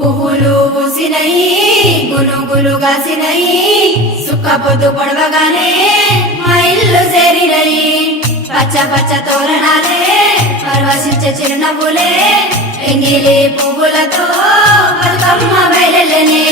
పువ్వులు పూసినయి గునుగులు గాసినయి సుక్క పొద్దు పొడవగానే మా ఇల్లు చేరినయి పచ్చ పచ్చ తోరణాలే పరవశించే చిరునవ్వులే ఎంగిలి పువ్వులతో బతుకమ్మ బయలుదేరనే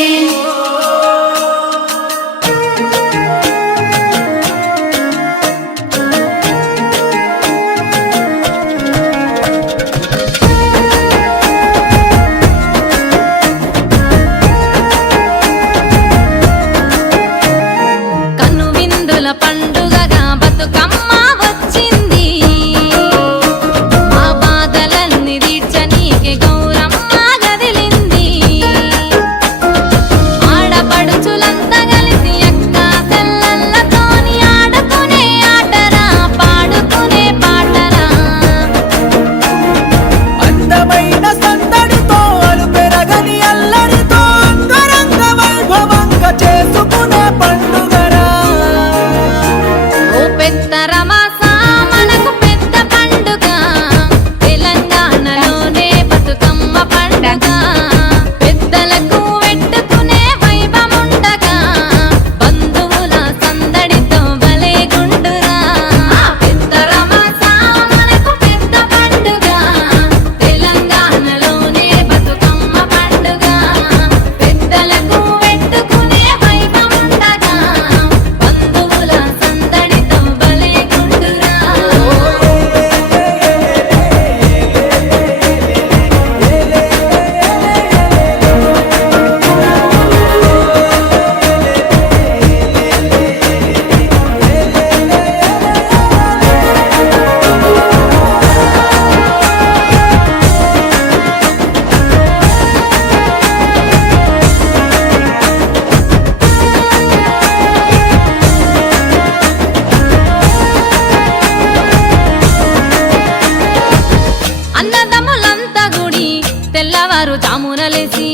తెల్లవారు జామునలేసి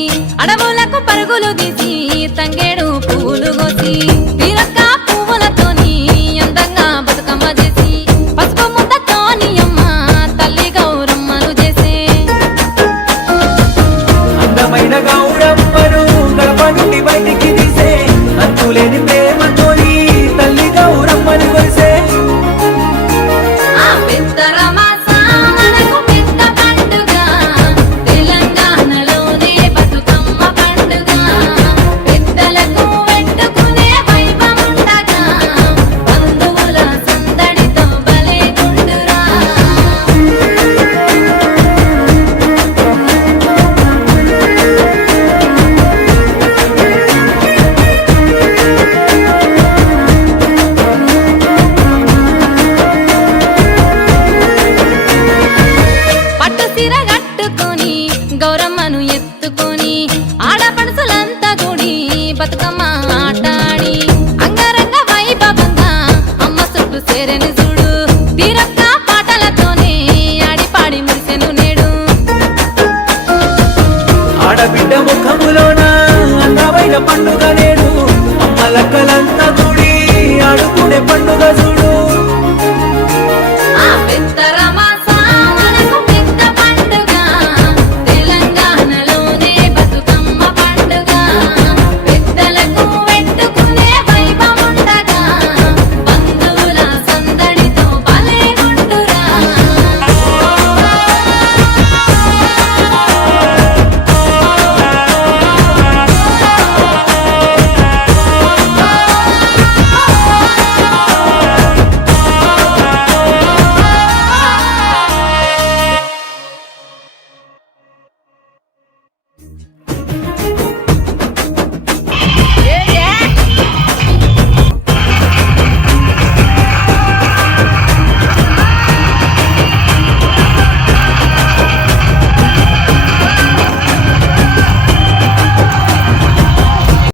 అడవులకు పరుగులు తీసి తంగేడు పువ్వులు కోసి తీరక్క పువ్వులతోని అందంగా బతుకమ్మ చేసి పసుపు ముద్దతోని అమ్మ తల్లి గౌరమ్మను చేసే అందమైన గౌరమ్మను గడప నుండి బయటికి తీసే అంతులేని ప్రేమతోని తల్లి గౌరమ్మని కొలిసే గౌరమ్మను ఎత్తుకొని ఆడపడుసులంతా కూడి బతుకమ్మ ఆటాడి అంగరంగ వైభవంగా అమ్మ చుట్టూ చేరెను చూడు తీరక్క పాటలతోనే ఆడిపాడి మురిసెను నేడు ఆడబిడ్డ ముఖములోన అందమైన పండుగ నేడు అమ్మ లక్కలంతా కూడి ఆడుకునే పండుగ చూడు